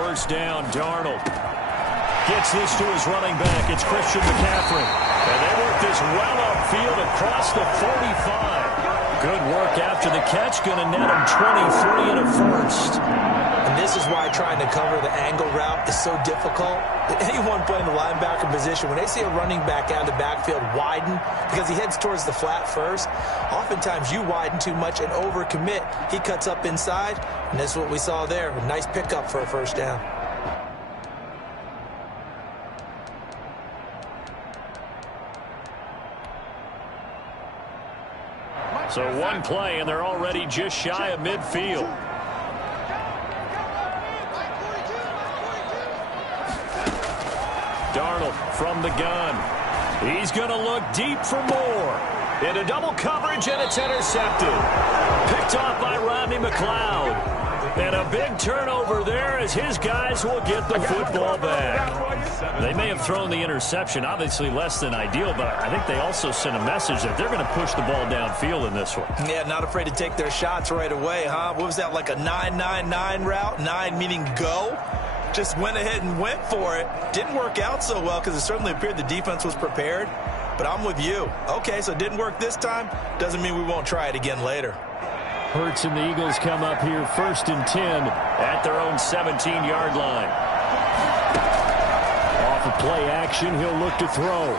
first down. Darnold gets this to his running back. It's Christian McCaffrey. And they work this well upfield across the 45. Good work after the catch. Going to net him 23 and a first. And this is why trying to cover the angle route is so difficult. Anyone playing the linebacker position, when they see a running back out of the backfield widen because he heads towards the flat first, oftentimes you widen too much and overcommit. He cuts up inside, and that's what we saw there. A nice pickup for a first down. So one play, and they're already just shy of midfield. Darnold from the gun. He's going to look deep for more. Into double coverage, and it's intercepted. Picked off by Rodney McLeod. And a big turnover there as his guys will get the football back. They may have thrown the interception, obviously less than ideal, but I think they also sent a message that they're going to push the ball downfield in this one. Yeah, not afraid to take their shots right away, huh? What was that, like a 9-9-9 route? 9 meaning go? Just went ahead and went for it. Didn't work out so well because it certainly appeared the defense was prepared. But I'm with you. Okay, so it didn't work this time. Doesn't mean we won't try it again later. Hurts and the Eagles come up here 1st and 10 at their own 17-yard line. Off of play action, he'll look to throw.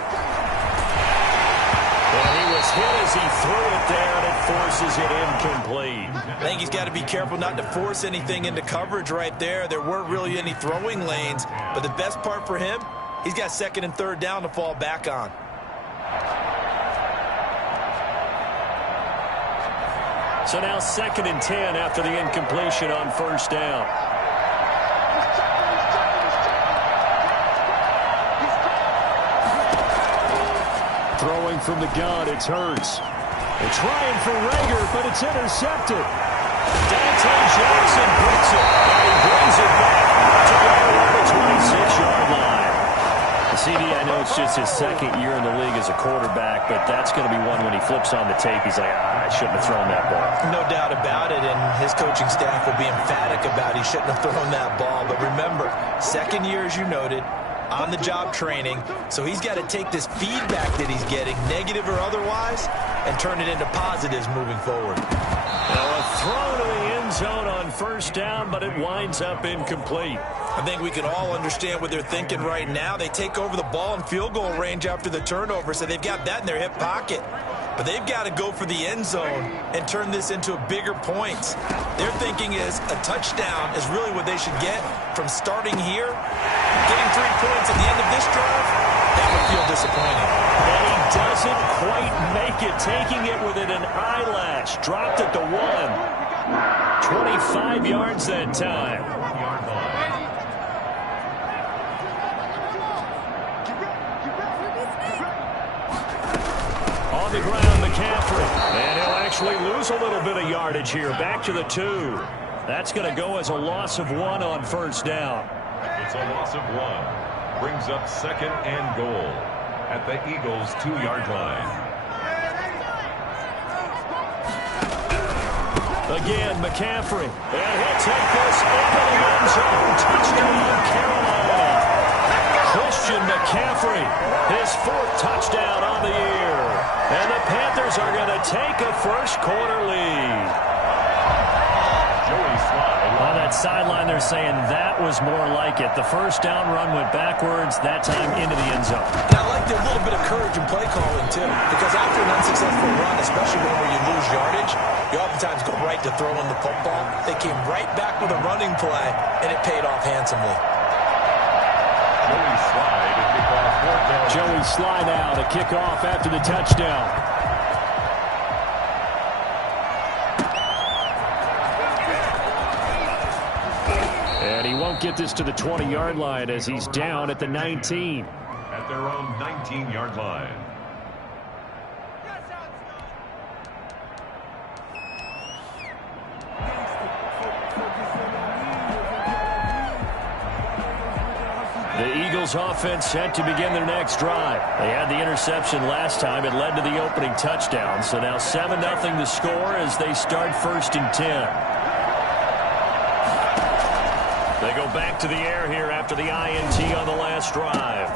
And he was hit as he threw it there, and it forces it incomplete. I think he's got to be careful not to force anything into coverage right there. There weren't really any throwing lanes, but the best part for him, he's got 2nd and 3rd down to fall back on. So now 2nd and 10 after the incompletion on 1st down. Throwing from the gun, it's Hurts. They're trying for Rager, but it's intercepted. Dante Jackson picks it, and he brings it back to the 26-yard line. CD, I know it's just his 2nd year in the league as a quarterback, but that's going to be one when he flips on the tape, he's like, I shouldn't have thrown that ball. No doubt about it, and his coaching staff will be emphatic about he shouldn't have thrown that ball. But remember, 2nd year, as you noted, on-the-job training, so he's got to take this feedback that he's getting, negative or otherwise, and turn it into positives moving forward. Now a throw to the end zone on 1st down, but it winds up incomplete. I think we can all understand what they're thinking right now. They take over the ball in field goal range after the turnover, so they've got that in their hip pocket. But they've got to go for the end zone and turn this into bigger points. Their thinking is a touchdown is really what they should get from starting here. Getting 3 points at the end of this drive, that would feel disappointing. And he doesn't quite make it, taking it within an eyelash. Dropped at the 1. 25 yards that time. On the ground, McCaffrey. And he'll actually lose a little bit of yardage here. Back to the 2. That's going to go as a loss of 1 on 1st down. It's a loss of 1. Brings up 2nd and goal at the Eagles' 2-yard line. Again, McCaffrey. And he'll take this into the end zone. Touchdown, Carolina. Christian McCaffrey, his 4th touchdown on the year. And the Panthers are going to take a first-quarter lead. On that sideline, they're saying that was more like it. The first down run went backwards, that time into the end zone. And I like a little bit of courage in play calling, too, because after an unsuccessful run, especially one where you lose yardage, you oftentimes go right to throwing the football. They came right back with a running play, and it paid off handsomely. Joey Slye now to kick off after the touchdown. And he won't get this to the 20-yard line as he's down at the 19. At their own 19-yard line. The Eagles offense set to begin their next drive. They had the interception last time. It led to the opening touchdown. So now 7-0 the score as they start 1st and 10. They go back to the air here after the INT on the last drive.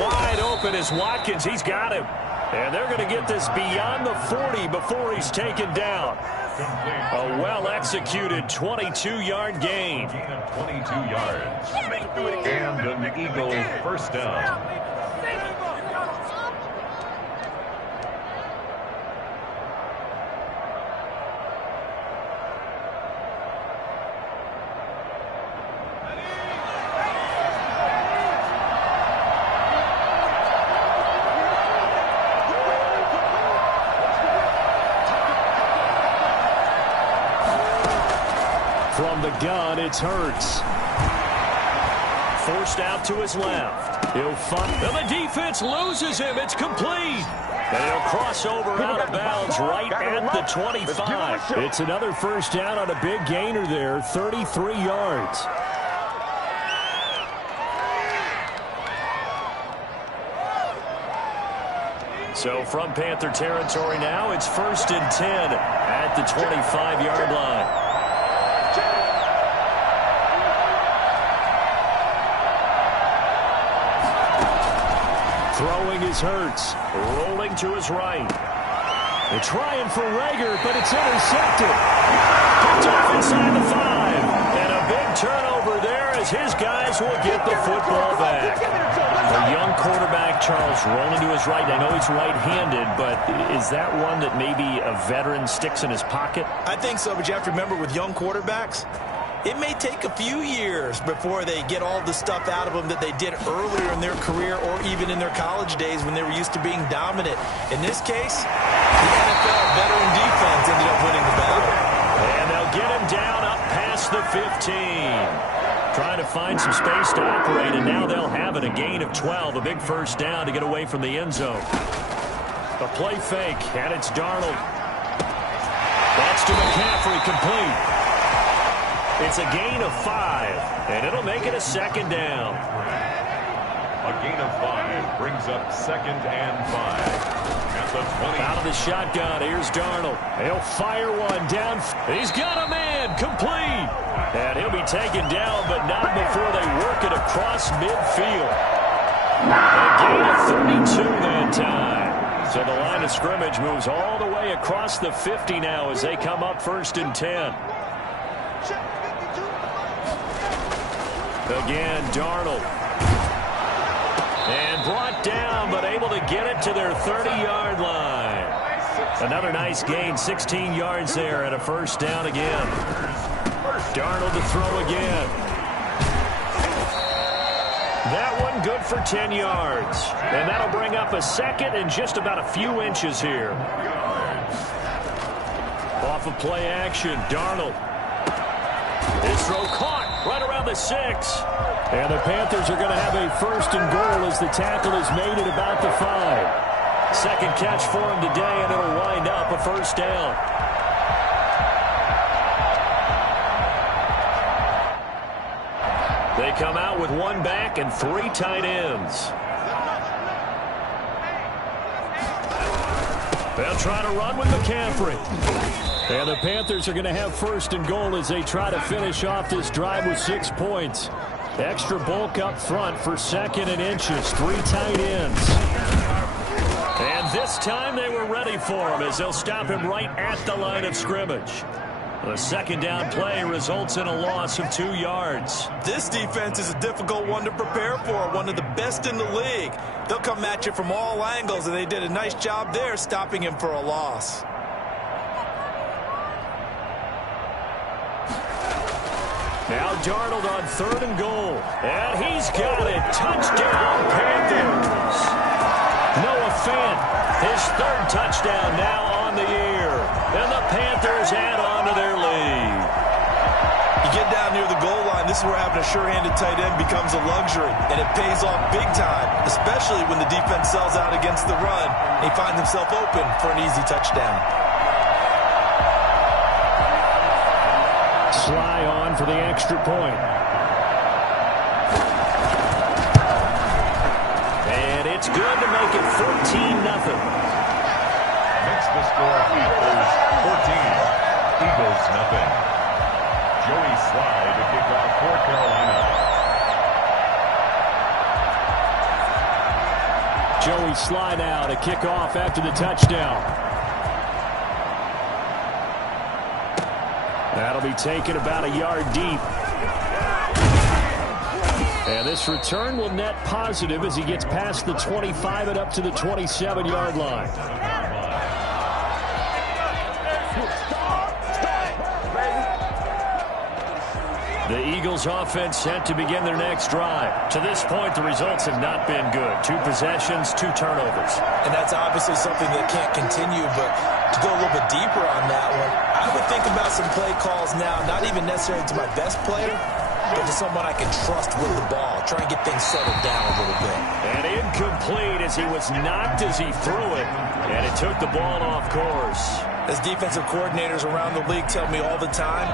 Wide open is Watkins. He's got him. And they're going to get this beyond the 40 before he's taken down. A well-executed 22-yard gain. Gain of 22 yards. And an Eagle first down. From the gun, it's Hurts. Forced out to his left. He'll find, and the defense loses him. It's complete. And he'll cross over out of bounds right at the 25. It's another first down on a big gainer there, 33 yards. So from Panther territory now, it's 1st and 10 at the 25-yard line. Throwing is Hurts. Rolling to his right. They're trying for Rager, but it's intercepted. Picked off inside the 5. And a big turnover there as his guys will get the football back. A young quarterback, Charles, rolling to his right. I know he's right-handed, but is that one that maybe a veteran sticks in his pocket? I think so, but you have to remember with young quarterbacks, it may take a few years before they get all the stuff out of them that they did earlier in their career or even in their college days when they were used to being dominant. In this case, the NFL veteran defense ended up winning the battle. And they'll get him down up past the 15. Trying to find some space to operate, and now they'll have it. A gain of 12, a big first down to get away from the end zone. A play fake, and it's Darnold. That's to McCaffrey, complete. It's a gain of 5, and it'll make it a second down. A gain of 5 brings up 2nd and 5. At the 20. Out of the shotgun, here's Darnold. He'll fire one down. He's got a man, complete. And he'll be taken down, but not before they work it across midfield. A gain of 32 that time. So the line of scrimmage moves all the way across the 50 now as they come up 1st and 10. Again, Darnold. And brought down, but able to get it to their 30-yard line. Another nice gain, 16 yards there, and a first down again. Darnold to throw again. That one good for 10 yards. And that'll bring up a second and just about a few inches here. Off of play action, Darnold. His throw caught right around the 6. And the Panthers are going to have a 1st and goal as the tackle is made at about the 5. Second catch for him today, and it'll wind up a first down. They come out with 1 back and 3 tight ends. They'll try to run with McCaffrey. And the Panthers are going to have 1st and goal as they try to finish off this drive with 6 points. Extra bulk up front for 2nd and inches. 3 tight ends. And this time they were ready for him as they'll stop him right at the line of scrimmage. The second down play results in a loss of 2 yards. This defense is a difficult one to prepare for, one of the best in the league. They'll come at you from all angles, and they did a nice job there stopping him for a loss. Now Darnold on 3rd and goal. And he's got it. Touchdown, Panthers. Noah Fant, his 3rd touchdown now on the year. And the Panthers add on to their lead. You get down near the goal line, this is where having a sure-handed tight end becomes a luxury. And it pays off big time, especially when the defense sells out against the run. And he finds himself open for an easy touchdown. Sly on for the extra point. And it's good to make it 14-0. Makes the score Eagles 14. Eagles nothing. Joey Slye to kick off for Carolina. Joey Slye now to kick off after the touchdown. That'll be taken about a yard deep. And this return will net positive as he gets past the 25 and up to the 27-yard line. The Eagles offense set to begin their next drive. To this point, the results have not been good. 2 possessions, 2 turnovers. And that's obviously something that can't continue, but to go a little bit deeper on that one, I would think about some play calls now, not even necessarily to my best player, but to someone I can trust with the ball. Try and get things settled down a little bit. And incomplete as he was knocked as he threw it, and it took the ball off course. As defensive coordinators around the league tell me all the time,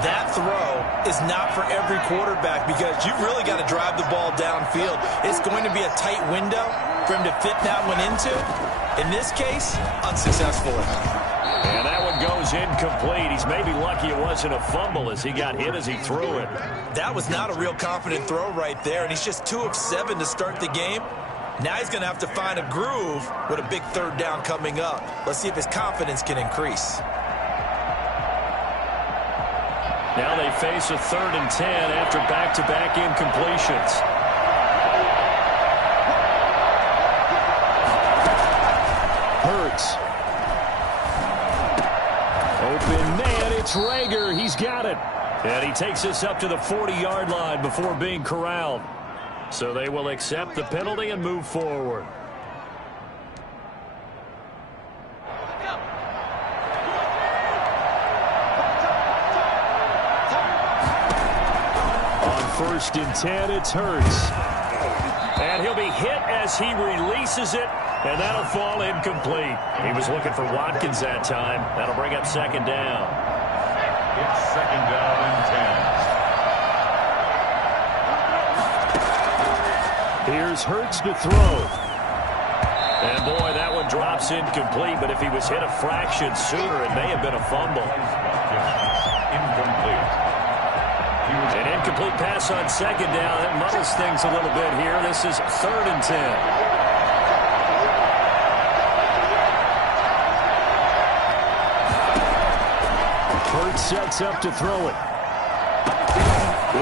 that throw is not for every quarterback because you've really got to drive the ball downfield. It's going to be a tight window for him to fit that one into. In this case, unsuccessfully. And that one goes incomplete. He's maybe lucky it wasn't a fumble as he got hit as he threw it. That was not a real confident throw right there, and he's just 2 of 7 to start the game. Now he's going to have to find a groove with a big 3rd down coming up. Let's see if his confidence can increase. Now they face a 3rd and 10 after back-to-back incompletions. Hurts. Open man, it's Rager. He's got it. And he takes us up to the 40-yard line before being corralled. So they will accept the penalty and move forward. First and 10, it's Hurts. And he'll be hit as he releases it, and that'll fall incomplete. He was looking for Watkins that time. That'll bring up 2nd down. It's 2nd down and 10. Here's Hurts to throw. And boy, that one drops incomplete, but if he was hit a fraction sooner, it may have been a fumble. Incomplete. An incomplete pass on 2nd down. That muddles things a little bit here. This is 3rd and 10. Hurts sets up to throw it.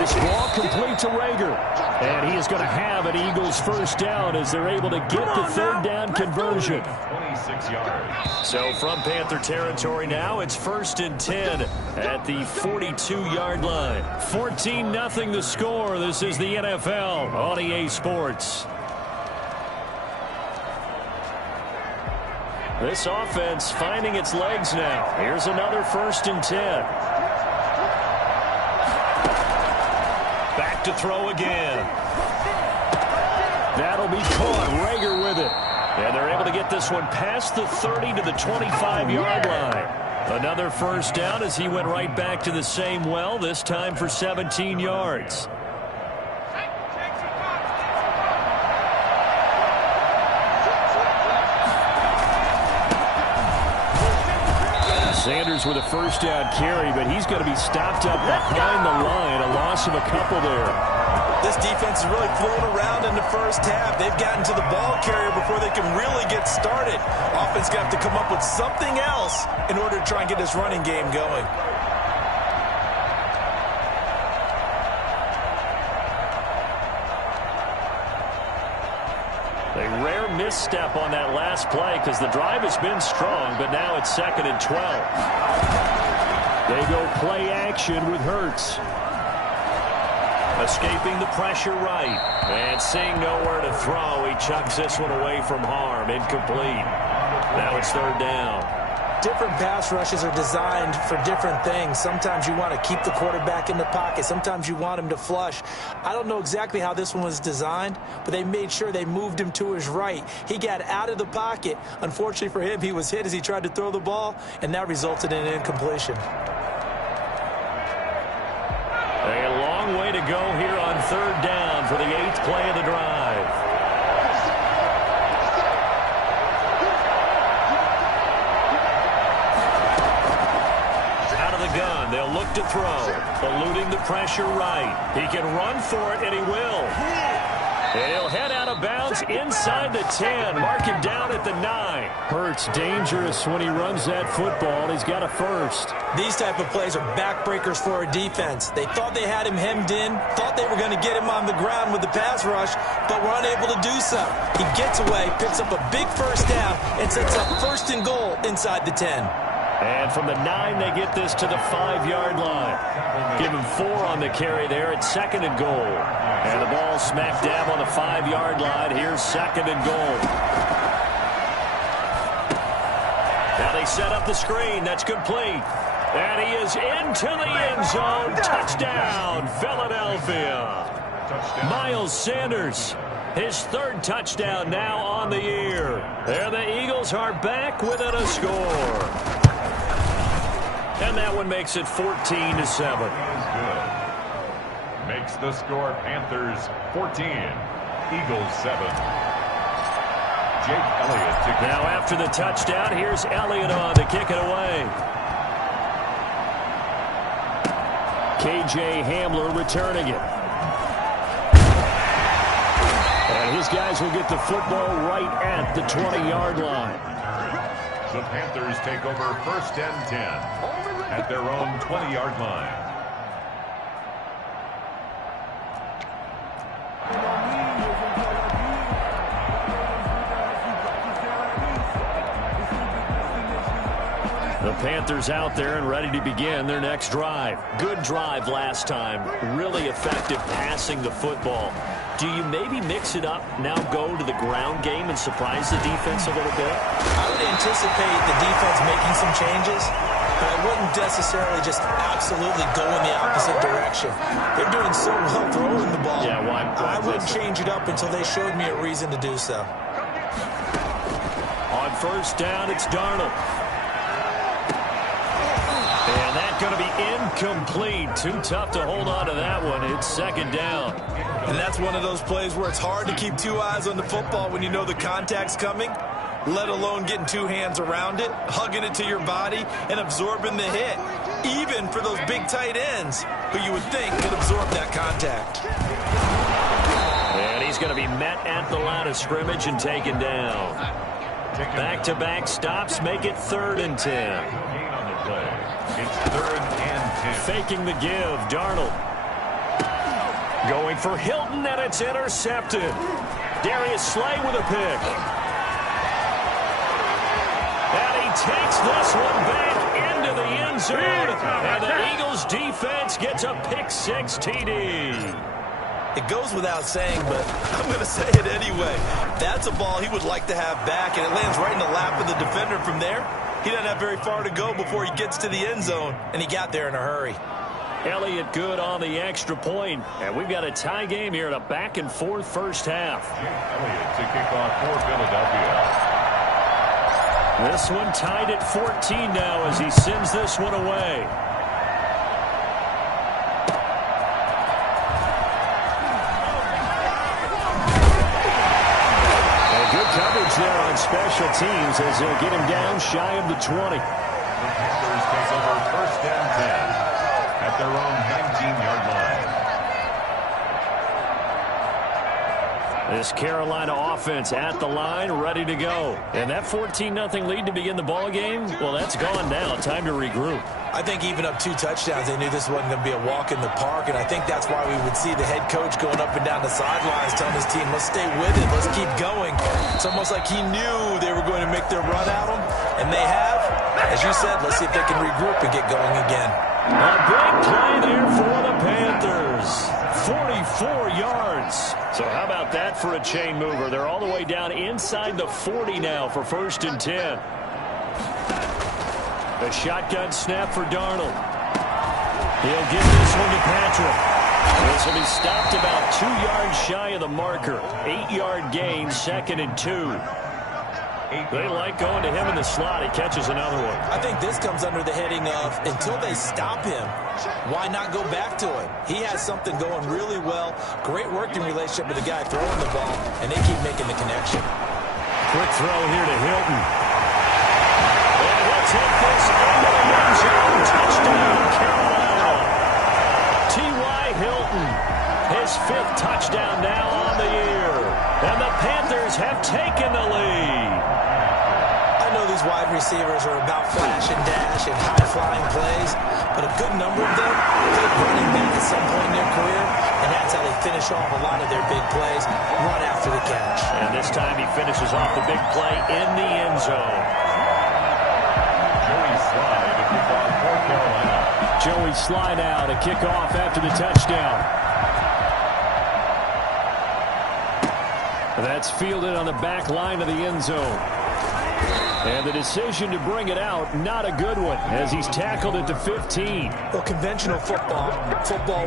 This ball complete to Rager. And he is going to have an Eagles 1st down as they're able to get the 3rd down conversion. 26 yards. So from Panther territory now, it's 1st and 10 at the 42-yard line. 14-0 the score. This is the NFL on EA Sports. This offense finding its legs now. Here's another 1st and 10. Back to throw again. That'll be caught. Rager with it. And they're able to get this one past the 30 to the 25-yard line. Another 1st down as he went right back to the same well, this time for 17 yards. Sanders with a 1st down carry, but he's going to be stopped up behind the line. A loss of a couple there. This defense is really flown around in the 1st half. They've gotten to the ball carrier before they can really get started. Offense going to have to come up with something else in order to try and get this running game going. A rare misstep on that last play because the drive has been strong, but now it's 2nd and 12. They go play action with Hurts. Escaping the pressure right. And seeing nowhere to throw, he chucks this one away from harm. Incomplete. Now it's 3rd down. Different pass rushes are designed for different things. Sometimes you want to keep the quarterback in the pocket. Sometimes you want him to flush. I don't know exactly how this one was designed, but they made sure they moved him to his right. He got out of the pocket. Unfortunately for him, he was hit as he tried to throw the ball, and that resulted in an incompletion. A long way to go here on 3rd down for the 8th play of the drive. Gun. They'll look to throw. Eluding the pressure right. He can run for it, and he will. And he'll head out of bounds inside the 10. Mark him down at the 9. Hurts dangerous when he runs that football. He's got a first. These type of plays are backbreakers for a defense. They thought they had him hemmed in, thought they were going to get him on the ground with the pass rush, but were unable to do so. He gets away, picks up a big first down, and sets up 1st and goal inside the 10. And from the 9, they get this to the 5-yard line. Give him 4 on the carry there at 2nd and goal. And the ball smack dab on the 5-yard line. Here's 2nd and goal. Now they set up the screen. That's complete. And he is into the end zone. Touchdown, Philadelphia. Miles Sanders, his 3rd touchdown now on the year. There the Eagles are back within a score. And that one makes it 14-7. Good. Makes the score Panthers 14, Eagles 7. Jake Elliott. Now after the touchdown, here's Elliott on to kick it away. KJ Hamler returning it. And his guys will get the football right at the 20-yard line. The Panthers take over 1st and 10 at their own 20-yard line. The Panthers out there and ready to begin their next drive. Good drive last time. Really effective passing the football. Do you maybe mix it up, now go to the ground game and surprise the defense a little bit? I would anticipate the defense making some changes, but I wouldn't necessarily just absolutely go in the opposite direction. They're doing so well throwing the ball. Yeah, why I wouldn't change it up until they showed me a reason to do so. On 1st down, it's Darnold. And that's going to be incomplete. Too tough to hold on to that one. It's 2nd down. And that's one of those plays where it's hard to keep 2 eyes on the football when you know the contact's coming, let alone getting 2 hands around it, hugging it to your body, and absorbing the hit, even for those big tight ends who you would think could absorb that contact. And he's going to be met at the line of scrimmage and taken down. Back-to-back stops make it 3rd and 10. On the play. It's 3rd and 10. Faking the give, Darnold. Going for Hilton, and it's intercepted. Darius Slay with a pick. And he takes this one back into the end zone. And the Eagles defense gets a pick-6 TD. It goes without saying, but I'm going to say it anyway. That's a ball he would like to have back, and it lands right in the lap of the defender from there. He doesn't have very far to go before he gets to the end zone, and he got there in a hurry. Elliott good on the extra point, and we've got a tie game here in a back-and-forth first half. Jake Elliott to kick off for Philadelphia. This one tied at 14 now as he sends this one away. And good coverage there on special teams as they'll get him down shy of the 20. The Panthers take over 1st and 10 at their own 19-yard line. This Carolina offense at the line, ready to go. And that 14-0 lead to begin the ball game, well, that's gone now. Time to regroup. I think even up 2 touchdowns, they knew this wasn't going to be a walk in the park, and I think that's why we would see the head coach going up and down the sidelines telling his team, let's stay with it, let's keep going. It's almost like he knew they were going to make their run at him, and they have. As you said, let's see if they can regroup and get going again. A big play there for the Panthers. 44 yards. So how about that for a chain mover? They're all the way down inside the 40 now for 1st and 10. A shotgun snap for Darnold. He'll give this one to Patrick. This will be stopped about 2 yards shy of the marker. 8-yard gain, 2nd and 2. They like going to him in the slot. He catches another one. I think this comes under the heading of until they stop him, why not go back to it? He has something going really well. Great working relationship with the guy throwing the ball, and they keep making the connection. Quick throw here to Hilton. And he'll take this into the end zone. Touchdown, Carolina. Sutton. His 5th touchdown now on the year. And the Panthers have taken the lead. I know these wide receivers are about flash and dash and high-flying plays, but a good number of them played running back at some point in their career, and that's how they finish off a lot of their big plays, run after the catch. And this time he finishes off the big play in the end zone. Joey Slye now to kick off after the touchdown. That's fielded on the back line of the end zone. And the decision to bring it out, not a good one, as he's tackled at the 15. Well, conventional football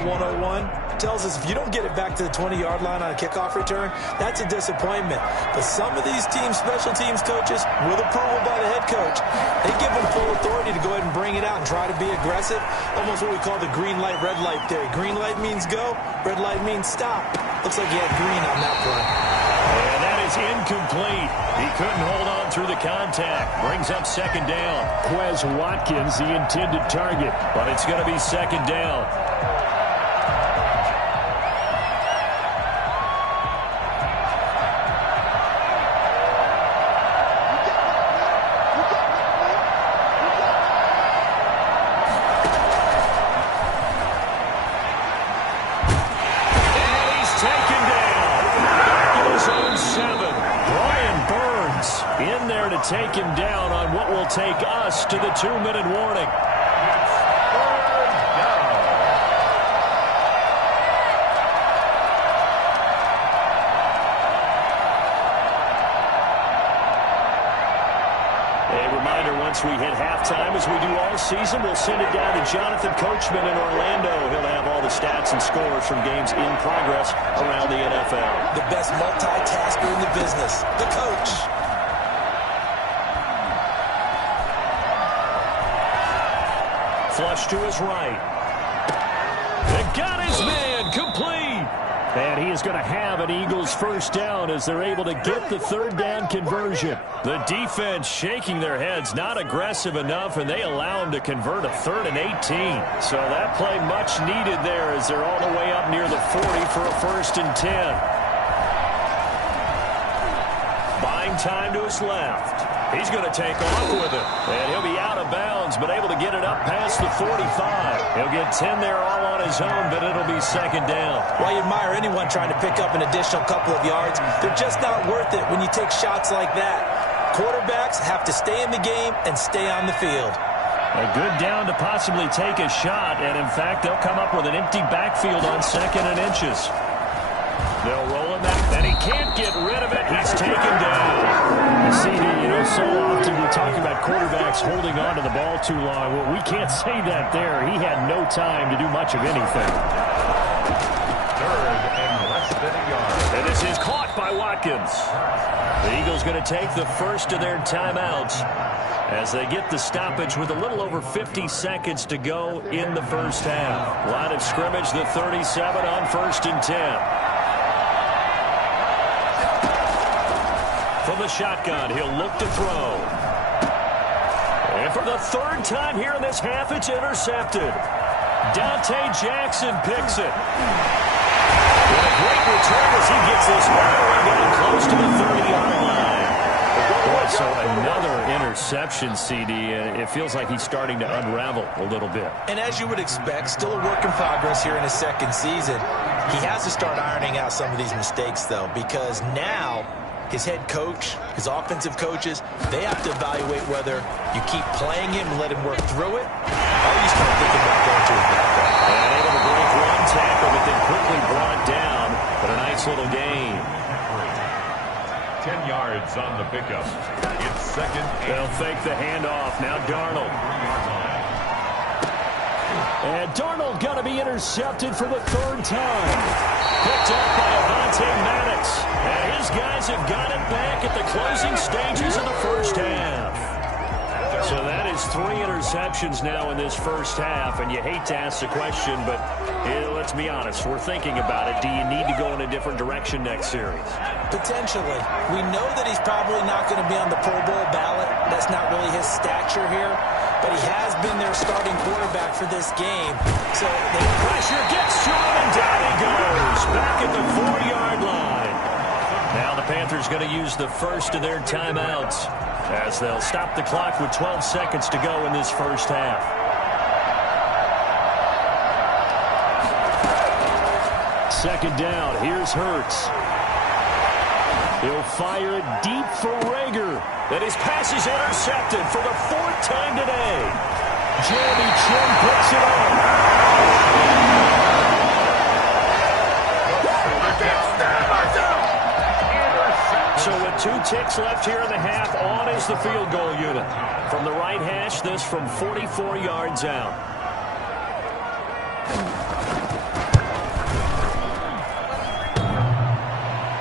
101, tells us if you don't get it back to the 20-yard line on a kickoff return, that's a disappointment. But some of these special teams coaches, with approval by the head coach, they give them full authority to go ahead and bring it out and try to be aggressive. Almost what we call the green light, red light theory. Green light means go, red light means stop. Looks like he had green on that play. And that is incomplete. He couldn't hold on through the contact. Brings up second down. Quez Watkins, the intended target, but it's going to be second down. Take him down on what will take us to the 2-minute warning. A reminder, once we hit halftime, as we do all season, we'll send it down to Jonathan Coachman in Orlando. He'll have all the stats and scores from games in progress around the NFL. The best multitasker in the business, the coach. Flush to his right. They got his man complete. And he is going to have an Eagles first down as they're able to get the third down conversion. The defense shaking their heads, not aggressive enough, and they allow him to convert a 3rd and 18. So that play much needed there as they're all the way up near the 40 for a 1st and 10. Buying time to his left. He's going to take off with it. And he'll be out of bounds, but able to get it up past the 45. He'll get 10 there all on his own, but it'll be second down. Well, you admire anyone trying to pick up an additional couple of yards. They're just not worth it when you take shots like that. Quarterbacks have to stay in the game and stay on the field. A good down to possibly take a shot, and in fact, they'll come up with an empty backfield on 2nd and inches. They'll roll him back, and he can't get rid of it. He's taken down. CD, so often we talk about quarterbacks holding on to the ball too long. Well, we can't say that there. He had no time to do much of anything. 3rd and less than a yard. And this is caught by Watkins. The Eagles going to take the first of their timeouts as they get the stoppage with a little over 50 seconds to go in the first half. Line of scrimmage, the 37 on 1st and 10. From the shotgun, he'll look to throw. And for the 3rd time here in this half, it's intercepted. Dante Jackson picks it. And a great return as he gets this all the way down close to the 30-yard line. So another interception, CD, and it feels like he's starting to unravel a little bit. And as you would expect, still a work in progress here in his 2nd season. He has to start ironing out some of these mistakes, though, because now his head coach, his offensive coaches, they have to evaluate whether you keep playing him and let him work through it, or you start thinking about going to his backup. And able to break one tackle, but then quickly brought down. But a nice little gain. 10 yards on the pickup. It's 2nd. They'll fake the handoff. Now Darnold. And Darnold going to be intercepted for the 3rd time. Picked up by Avonte Maddox. And his guys have got it back at the closing stages of the first half. So that is 3 interceptions now in this first half. And you hate to ask the question, but let's be honest. We're thinking about it. Do you need to go in a different direction next series? Potentially. We know that he's probably not going to be on the Pro Bowl ballot. That's not really his stature here. but he has been their starting quarterback for this game. So the pressure gets to him, and down he goes. Back at the 4-yard line. Now the Panthers going to use the first of their timeouts as they'll stop the clock with 12 seconds to go in this first half. Second down. Here's Hurts. He'll fire it deep for Rager. And his pass is intercepted for the 4th time today. Jeremy Chin picks it up. So with 2 ticks left here in the half, on is the field goal unit. From the right hash, this from 44 yards out.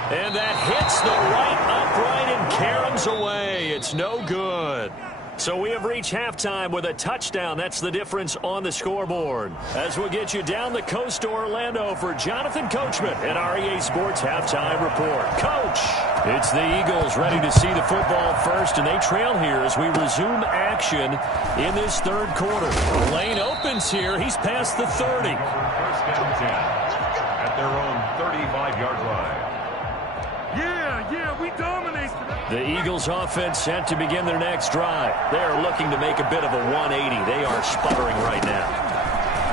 And that hits the right upright and caroms away. It's no good. So we have reached halftime with a touchdown. That's the difference on the scoreboard. As we'll get you down the coast to Orlando for Jonathan Coachman at our EA Sports Halftime Report. Coach, it's the Eagles ready to see the football first, and they trail here as we resume action in this third quarter. The lane opens here. He's past the 30. First down 10 at their own 35-yard line. Yeah, we dominate today. The Eagles offense set to begin their next drive. They are looking to make a bit of a 180. They are sputtering right now.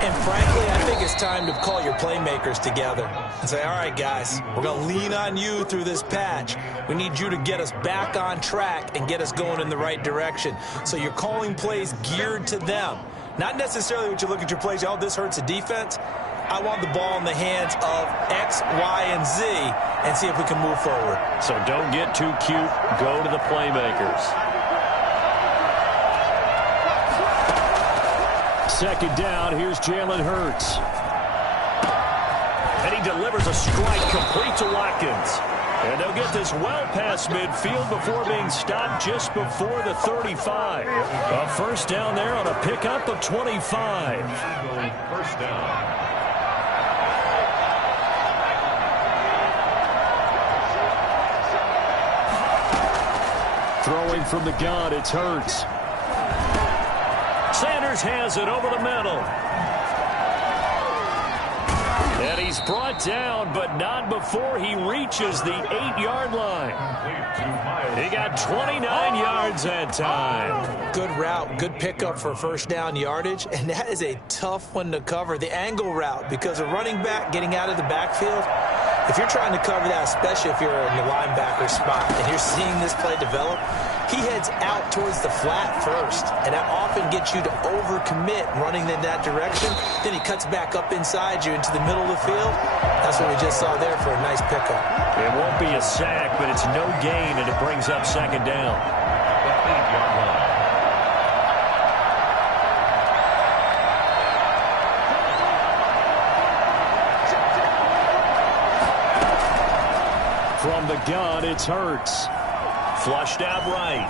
And frankly, I think it's time to call your playmakers together and say, all right, guys, we're going to lean on you through this patch. We need you to get us back on track and get us going in the right direction. So you're calling plays geared to them. Not necessarily what you look at your plays, oh, this hurts the defense. I want the ball in the hands of X, Y, and Z and see if we can move forward. So don't get too cute. Go to the playmakers. Second down. Here's Jalen Hurts. And he delivers a strike complete to Watkins. And they'll get this well past midfield before being stopped just before the 35. A first down there on a pickup of 25. First down. Throwing from the gun, it's Hurts. Sanders has it over the middle. And he's brought down, but not before he reaches the 8-yard line. He got 29 yards that time. Good route, good pickup for first down yardage, and that is a tough one to cover, the angle route, because a running back getting out of the backfield, if you're trying to cover that, especially if you're in the linebacker spot and you're seeing this play develop, he heads out towards the flat first, and that often gets you to overcommit running in that direction. Then he cuts back up inside you into the middle of the field. That's what we just saw there for a nice pickup. It won't be a sack, but it's no gain, and it brings up second down. The 8-yard line. From the gun, it's Hurts. Flushed out right.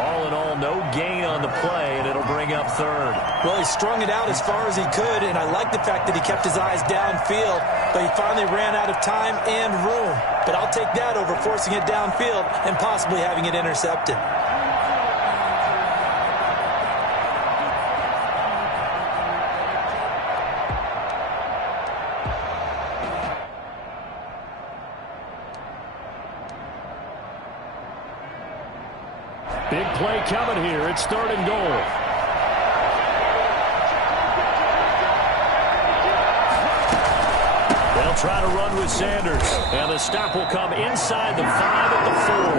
All in all, no gain on the play, and it'll bring up third. Well, he strung it out as far as he could, and I like the fact that he kept his eyes downfield, but he finally ran out of time and room. But I'll take that over forcing it downfield and possibly having it intercepted. Big play coming here. It's third and goal. They'll try to run with Sanders. And the stop will come inside the 5 at the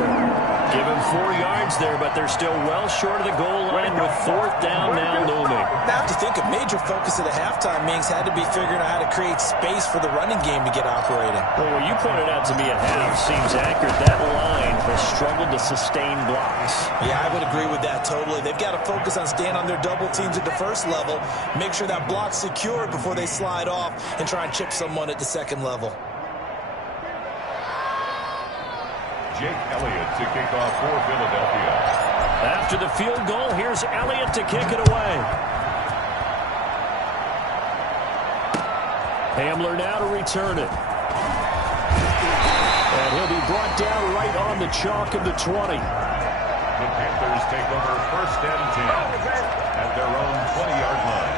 4. Give him 4 yards there, but they're still well short of the goal line with fourth down now looming. I have to think a major focus of the halftime meetings had to be figuring out how to create space for the running game to get operating. Well, what you pointed out to me at half seems accurate. That line has struggled to sustain blocks. Yeah, I would agree with that totally. They've got to focus on staying on their double teams at the first level, make sure that block's secured before they slide off and try and chip someone at the second level. Jake Elliott to kick off for Philadelphia. After the field goal, here's Elliott to kick it away. Hamler now to return it. And he'll be brought down right on the chalk of the 20. The Panthers take over 1st and 10 at their own 20-yard line.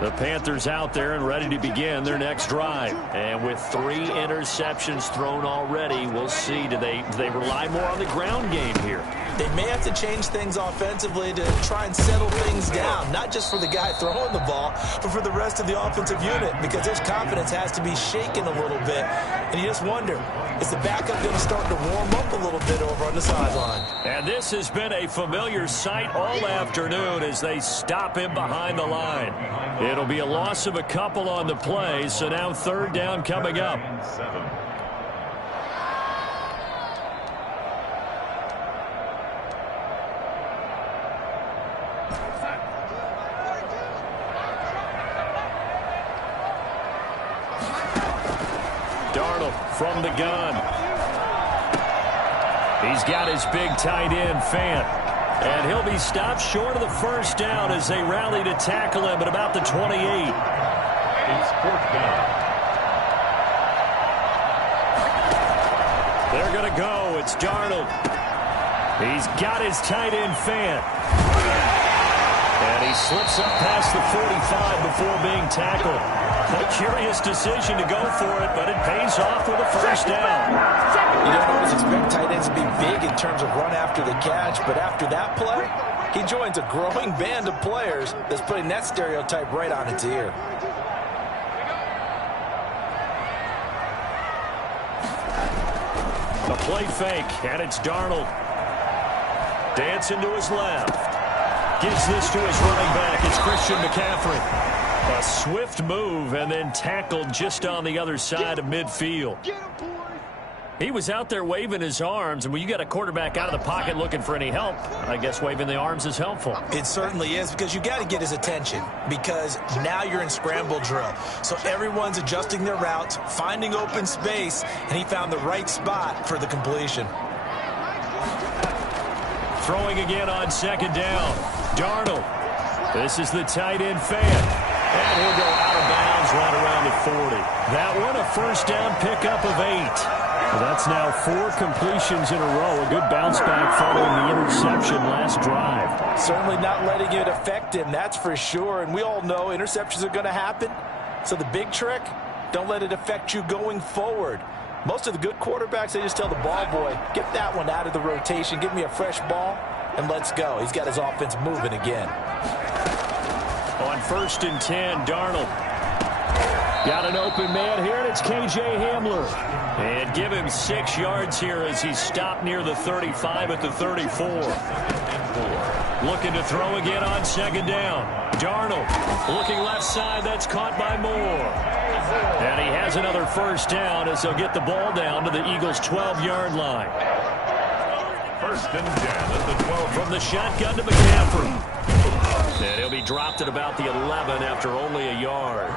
The Panthers out there and ready to begin their next drive. And with 3 interceptions thrown already, we'll see. Do they rely more on the ground game here? They may have to change things offensively to try and settle things down, not just for the guy throwing the ball, but for the rest of the offensive unit, because his confidence has to be shaken a little bit. And you just wonder, is the backup going to start to warm up a little bit over on the sideline? And this has been a familiar sight all afternoon as they stop him behind the line. It'll be a loss of a couple on the play, so now 3rd down coming up. From the gun. He's got his big tight end, Fant. And he'll be stopped short of the 1st down as they rally to tackle him at about the 28. It's 4th down. They're going to go. It's Darnold. He's got his tight end, Fant. And he slips up past the 45 before being tackled. A curious decision to go for it, but it pays off with a 1st down. You don't always expect tight ends to be big in terms of run after the catch, but after that play, he joins a growing band of players that's putting that stereotype right on its ear. A play fake, and it's Darnold. Dancing to his left. Gives this to his running back. It's Christian McCaffrey. A swift move and then tackled just on the other side of midfield. He was out there waving his arms, and when you got a quarterback out of the pocket looking for any help, I guess waving the arms is helpful. It certainly is, because you got to get his attention, because now you're in scramble drill. So everyone's adjusting their routes, finding open space, and he found the right spot for the completion. Throwing again on 2nd down. Darnold. This is the tight end, Fant. And he'll go out of bounds right around the 40. That one, a 1st down pickup of 8. Well, that's now 4 completions in a row. A good bounce back following the interception last drive. Certainly not letting it affect him, that's for sure. And we all know interceptions are going to happen. So the big trick, don't let it affect you going forward. Most of the good quarterbacks, they just tell the ball boy, get that one out of the rotation, give me a fresh ball, and let's go. He's got his offense moving again. On 1st and 10, Darnold. Got an open man here, and it's K.J. Hamler. And give him 6 yards here as he's stopped near the 35 at the 34. Looking to throw again on 2nd down. Darnold looking left side. That's caught by Moore. And he has another 1st down as they'll get the ball down to the Eagles' 12-yard line. 1st and 10 at the 12. From the shotgun to McCaffrey. And he'll be dropped at about the 11 after only a yard.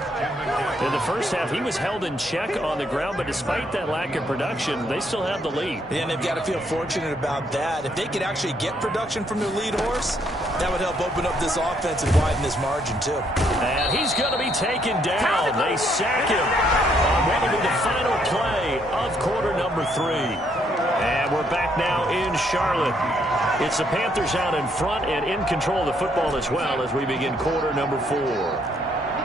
In the 1st half, he was held in check on the ground, but despite that lack of production, they still have the lead. And they've got to feel fortunate about that. If they could actually get production from their lead horse, that would help open up this offense and widen this margin, too. And he's going to be taken down. They sack him on what will be the final play of quarter number 3. And we're back now in Charlotte. It's the Panthers out in front and in control of the football as well as we begin quarter number 4.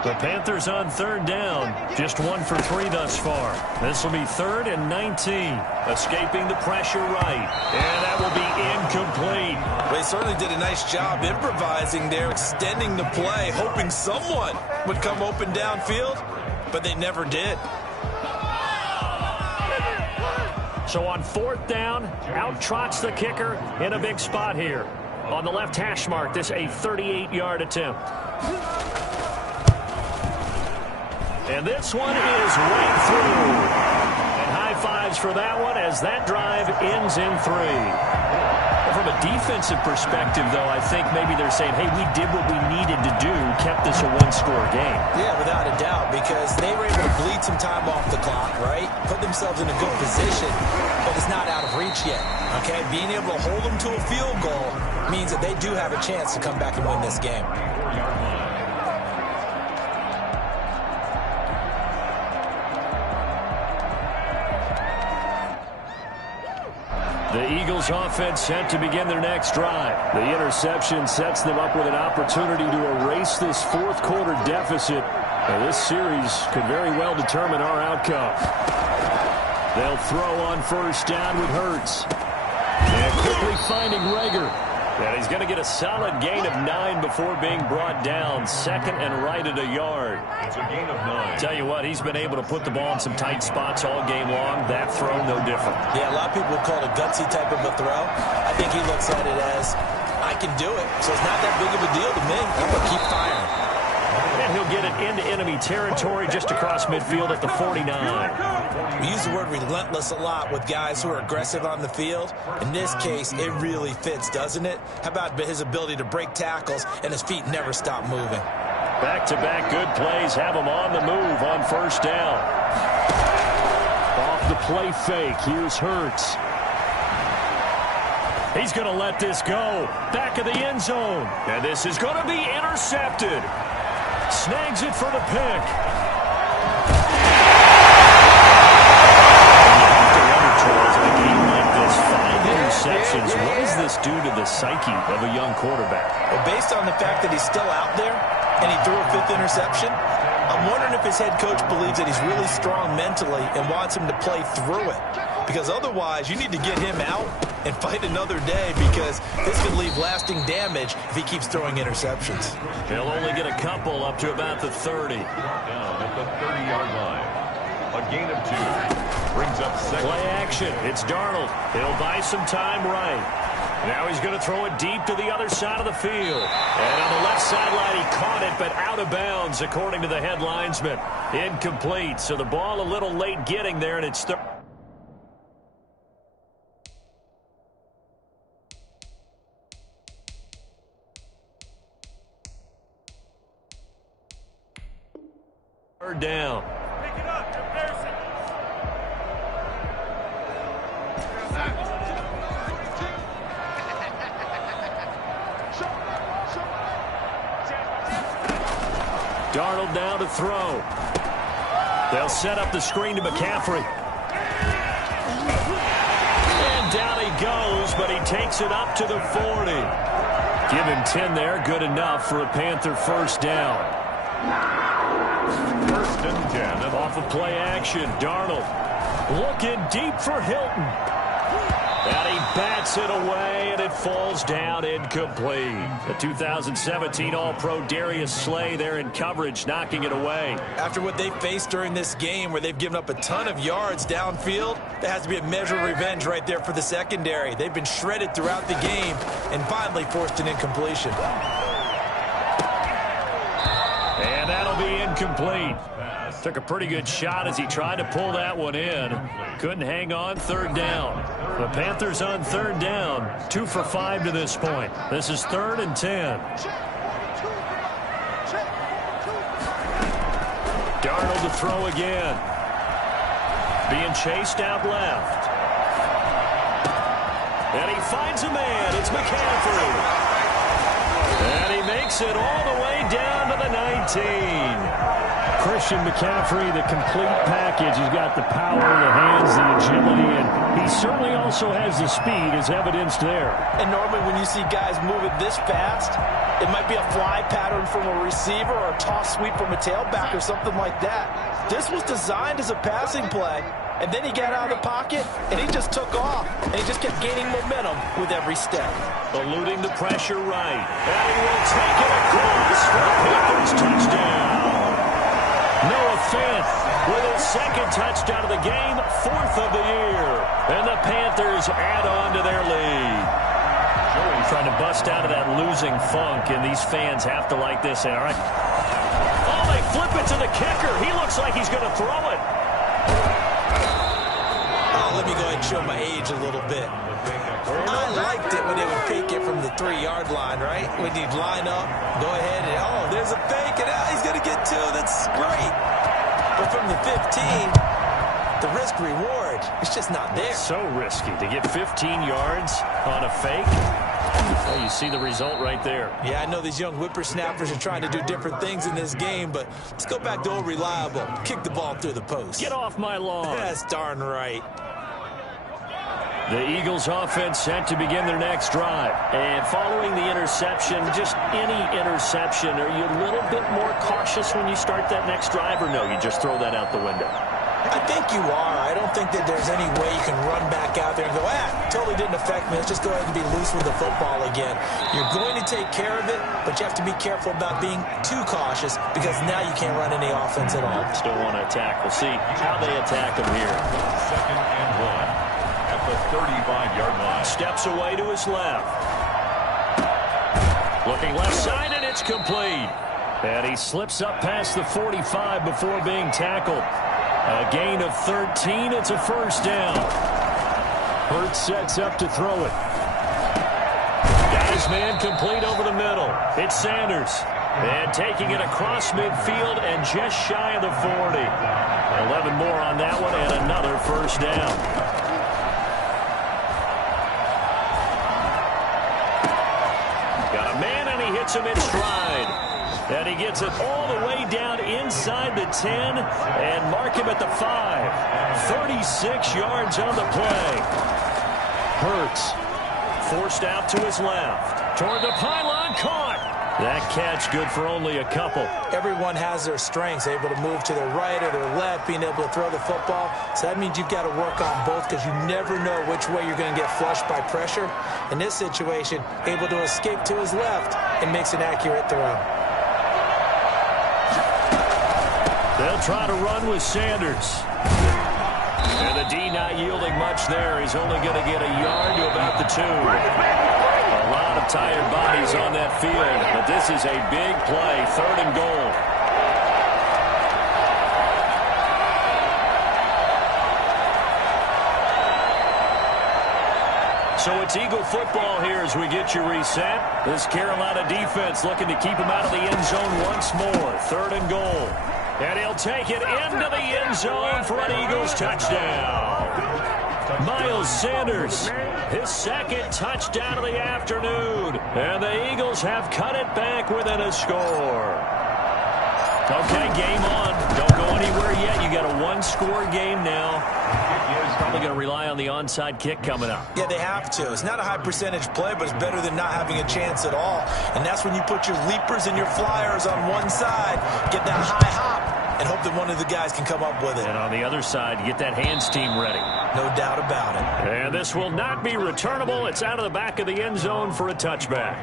The Panthers on 3rd down, just 1 for 3 thus far. This will be 3rd and 19, escaping the pressure right. And that will be incomplete. Well, they certainly did a nice job improvising there, extending the play, hoping someone would come open downfield, but they never did. So on 4th down, out trots the kicker in a big spot here. On the left hash mark, this a 38-yard attempt. And this one is right through. And high fives for that one as that drive ends in 3. From a defensive perspective, though, I think maybe they're saying, hey, we did what we needed to do, kept this a one-score game. Yeah, without a doubt, because they were able to bleed some time off the clock, right? Put themselves in a good position, but it's not out of reach yet, okay? Being able to hold them to a field goal means that they do have a chance to come back and win this game. The Eagles offense set to begin their next drive. The interception sets them up with an opportunity to erase this fourth quarter deficit. And this series could very well determine our outcome. They'll throw on first down with Hurts. And quickly finding Rager. And he's going to get a solid gain of 9 before being brought down. Second and right at a yard. It's a gain of 9. Tell you what, he's been able to put the ball in some tight spots all game long. That throw, no different. Yeah, a lot of people would call it a gutsy type of a throw. I think he looks at it as, I can do it, so it's not that big of a deal to me. I'm going to keep firing. And he'll get it into enemy territory just across midfield at the 49. We use the word relentless a lot with guys who are aggressive on the field. In this case, it really fits, doesn't it? How about his ability to break tackles and his feet never stop moving? Back-to-back good plays have him on the move on first down. Off the play fake, here's Hurts. He's going to let this go. Back of the end zone. And this is going to be intercepted. Snags it for the pick. Interceptions. What does this do to the psyche of a young quarterback? Well, based on the fact that he's still out there and he threw a 5th interception, I'm wondering if his head coach believes that he's really strong mentally and wants him to play through it. Because otherwise, you need to get him out and fight another day, because this could leave lasting damage if he keeps throwing interceptions. He'll only get a couple up to about the 30. Down at the 30-yard line. A gain of 2. Brings up second. Play action. It's Darnold. He'll buy some time right. Now he's going to throw it deep to the other side of the field. And on the left sideline, he caught it, but out of bounds, according to the head linesman. Incomplete. So the ball a little late getting there, and it's third down. Pick it up, embarrassing. Darnold now to throw. They'll set up the screen to McCaffrey. And down he goes, but he takes it up to the 40. Give him 10 there, good enough for a Panther first down. First and 10. Off of play action, Darnold looking deep for Hilton. And he bats it away, and it falls down incomplete. The 2017 All-Pro Darius Slay there in coverage, knocking it away. After what they faced during this game, where they've given up a ton of yards downfield, there has to be a measure of revenge right there for the secondary. They've been shredded throughout the game and finally forced an incompletion. And that'll be incomplete. Took a pretty good shot as he tried to pull that one in. Couldn't hang on, third down. The Panthers on third down, 2 for 5 to this point. This is 3rd and 10. Darnold to throw again. Being chased out left. And he finds a man. It's McCaffrey. And he makes it all the way down to the 19. Christian McCaffrey, the complete package. He's got the power, the hands, the agility, and he certainly also has the speed, as evidenced there. And normally when you see guys moving this fast, it might be a fly pattern from a receiver or a toss sweep from a tailback or something like that. This was designed as a passing play, and then he got out of the pocket, and he just took off, and he just kept gaining momentum with every step. Eluding the pressure right, and he will take it across for the Panthers touchdown. Noah Fant with his 2nd touchdown of the game, 4th of the year. And the Panthers add on to their lead. Trying to bust out of that losing funk, and these fans have to like this. All right. Oh, they flip it to the kicker. He looks like he's going to throw it. Oh, let me go ahead and show my age a little bit. I liked it when they would fake it from the 3-yard line, right? When you'd line up, go ahead and, oh, there's a fake, and he's going to get 2. That's great. But from the 15, the risk-reward, it's just not there. So risky to get 15 yards on a fake. Well, you see the result right there. Yeah, I know these young whippersnappers are trying to do different things in this game, but let's go back to old reliable. Kick the ball through the post. Get off my lawn. That's darn right. The Eagles offense set to begin their next drive. And following the interception, just any interception, are you a little bit more cautious when you start that next drive, or no, you just throw that out the window? I think you are. I don't think that there's any way you can run back out there and go, totally didn't affect me. Let's just go ahead and be loose with the football again. You're going to take care of it, but you have to be careful about being too cautious because now you can't run any offense at all. Still want to attack. We'll see how they attack them here. 2nd and 1 at the 35-yard line. Steps away to his left. Looking left side, and it's complete. And he slips up past the 45 before being tackled. A gain of 13. It's a first down. Hurts sets up to throw it. Got his man complete over the middle. It's Sanders. And taking it across midfield and just shy of the 40. 11 more on that one and another first down. Got a man and he hits him in stride. And he gets it all the way down inside the 10 and mark him at the 5. 36 yards on the play. Hurts forced out to his left. Toward the pylon, caught. That catch good for only a couple. Everyone has their strengths, able to move to their right or their left, being able to throw the football. So that means you've got to work on both because you never know which way you're going to get flushed by pressure. In this situation, able to escape to his left and makes an accurate throw. They'll try to run with Sanders. And the D not yielding much there. He's only going to get a yard to about the 2. A lot of tired bodies on that field, but this is a big play, 3rd and goal. So it's Eagle football here as we get you reset. This Carolina defense looking to keep him out of the end zone once more. 3rd and goal. And he'll take it into the end zone for an Eagles touchdown. Miles Sanders, his 2nd touchdown of the afternoon. And the Eagles have cut it back within a score. Okay, game on. Don't go anywhere yet. You got a 1-score game now. Probably going to rely on the onside kick coming up. Yeah, they have to. It's not a high percentage play, but it's better than not having a chance at all. And that's when you put your leapers and your flyers on one side, get that high hop, and hope that one of the guys can come up with it. And on the other side, get that hands team ready. No doubt about it. And this will not be returnable. It's out of the back of the end zone for a touchback.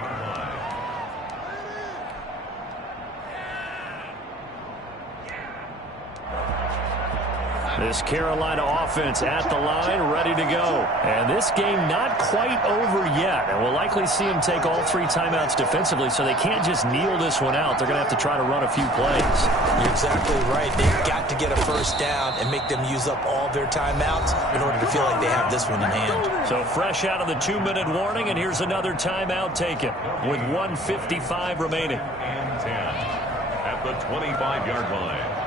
This Carolina offense at the line, ready to go. And this game not quite over yet. And we'll likely see them take all 3 timeouts defensively, so they can't just kneel this one out. They're going to have to try to run a few plays. You're exactly right. They've got to get a first down and make them use up all their timeouts in order to feel like they have this one in hand. So fresh out of the 2-minute warning, and here's another timeout taken with 1:55 remaining. And 10 at the 25-yard line.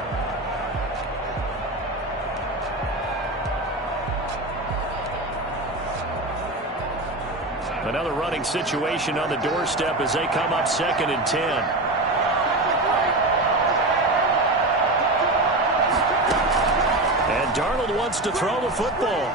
Another running situation on the doorstep as they come up 2nd and 10. And Darnold wants to throw the football.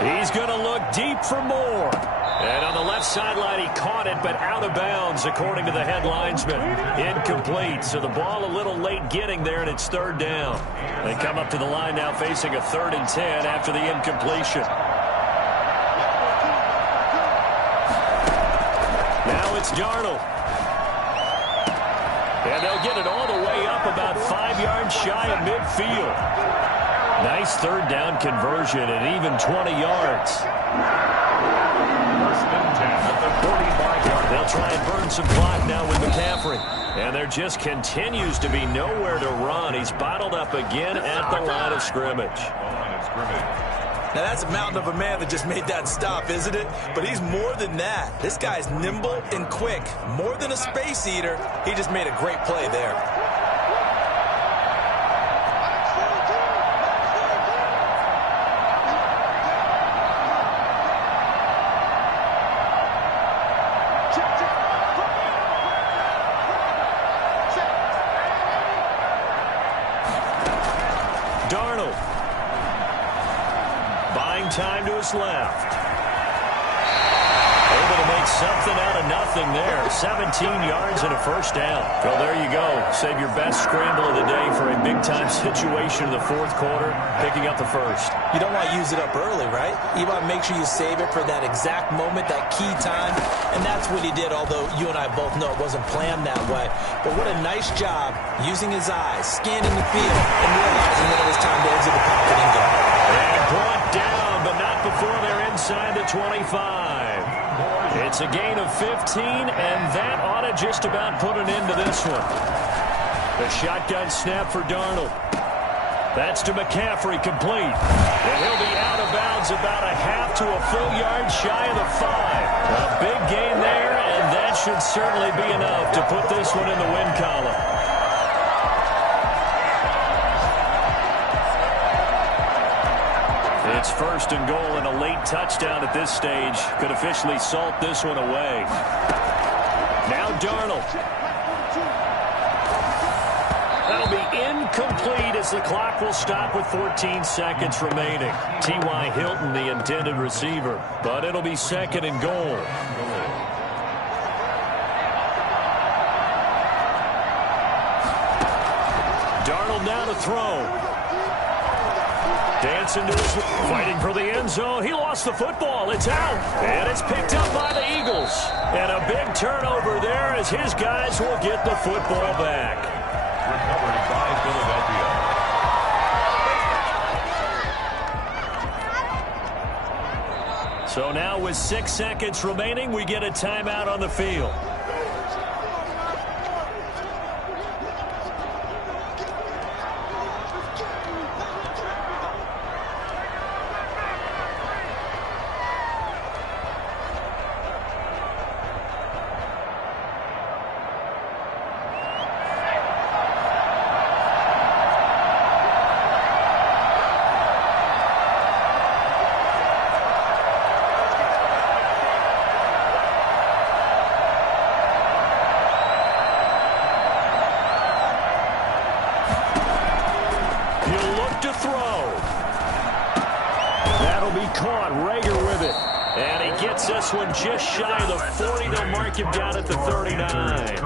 He's going to look deep for more. And on the left sideline, he caught it, but out of bounds, according to the head linesman. Incomplete, so the ball a little late getting there, and it's 3rd down. They come up to the line now facing a 3rd and 10 after the incompletion. Now it's Darnold. And they'll get it all the way up about 5 yards shy of midfield. Nice 3rd down conversion and even 20 yards. First and 10 at the 45-yard line. They'll try and burn some clock now with McCaffrey. And there just continues to be nowhere to run. He's bottled up again at the line of scrimmage. Now, that's a mountain of a man that just made that stop, isn't it? But he's more than that. This guy's nimble and quick. More than a space eater, he just made a great play there. time to his left. Able to make something out of nothing there. 17 yards and a first down. Well, there you go. Save your best scramble of the day for a big-time situation in the fourth quarter, picking up the first. You don't want to use it up early, right? You want to make sure you save it for that exact moment, that key time, and that's what he did, although you and I both know it wasn't planned that way. But what a nice job using his eyes, scanning the field, and realizing when it was time to exit the pocket and go. And brought down, but not before they're inside the 25. It's a gain of 15, and that ought to just about put an end to this one. The shotgun snap for Darnold. That's to McCaffrey, complete. And he'll be out of bounds about a half to a full yard shy of the 5. A big gain there, and that should certainly be enough to put this one in the win column. It's first and goal, and a late touchdown at this stage could officially salt this one away. Now Darnold. That'll be incomplete as the clock will stop with 14 seconds remaining. T.Y. Hilton, the intended receiver, but it'll be second and goal. Darnold now to throw. Dancing to his, fighting for the end zone. He lost the football. It's out. And it's picked up by the Eagles. And a big turnover there as his guys will get the football back. Recovered by Philadelphia. So now with 6 seconds remaining, we get a timeout on the field. This one just shy of the 40. They'll mark him down at the 39.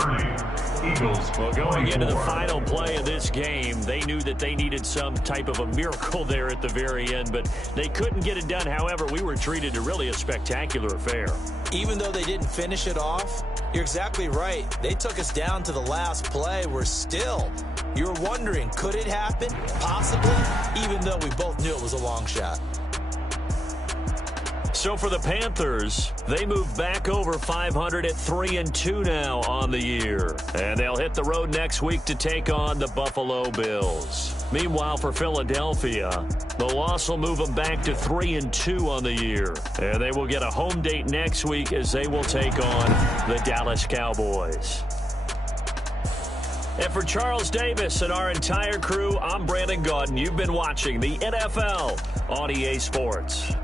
Well, going into the final play of this game, they knew that they needed some type of a miracle there at the very end, but they couldn't get it done. However, we were treated to really a spectacular affair. Even though they didn't finish it off, you're exactly right. They took us down to the last play. We're still, you were wondering, could it happen? Possibly, even though we both knew it was a long shot. So for the Panthers, they move back over 500 at 3-2 now on the year. And they'll hit the road next week to take on the Buffalo Bills. Meanwhile, for Philadelphia, the loss will move them back to 3-2 on the year. And they will get a home date next week as they will take on the Dallas Cowboys. And for Charles Davis and our entire crew, I'm Brandon Gaudin. You've been watching the NFL on EA Sports.